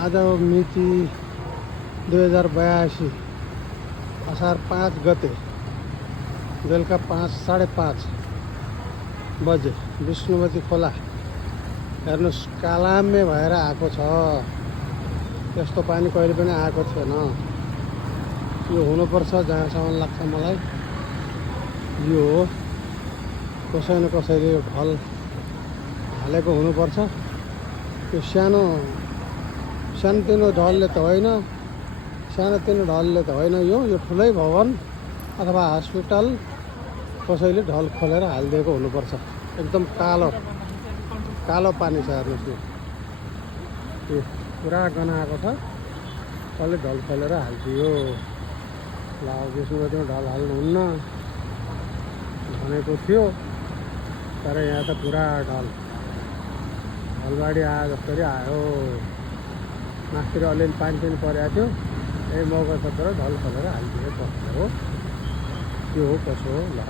आज मिति 2082 असार 5 गते बेलुका 5:30 बजे विष्णुमती खोला हेर्नुहोस् कालामे भएर आएको छ। त्यस्तो पानी कहिले पनि आएको थिएन। यो हुनुपर्छ जहाँसम्म लाग्छ मलाई। यो हो कसै न कसैले यो ढल हालेको हुनुपर्छ। यो सानोतिनो ढलले त होइन, सानोतिनो ढलले त होइन, यो ठुलै भवन अथवा हस्पिटल कसैले ढल खोलेर हालिदिएको हुनुपर्छ। एकदम कालो पानी छ हेर्नुहोस्। यो पुरा गनाएको छ, कसले ढल खोलेर हालिदियो। ल विष्णुमतीमा ढल हाल्नुहुन्न भनेको थियो, तर यहाँ त पुरा ढलबाडी आयो जसरी आयो। मास्तिर अलिअलि पानी पनि परेको थियो, यही मौका सोधेर ढल खोलेर हालिदिएको हो। त्यो हो कसो हो ल।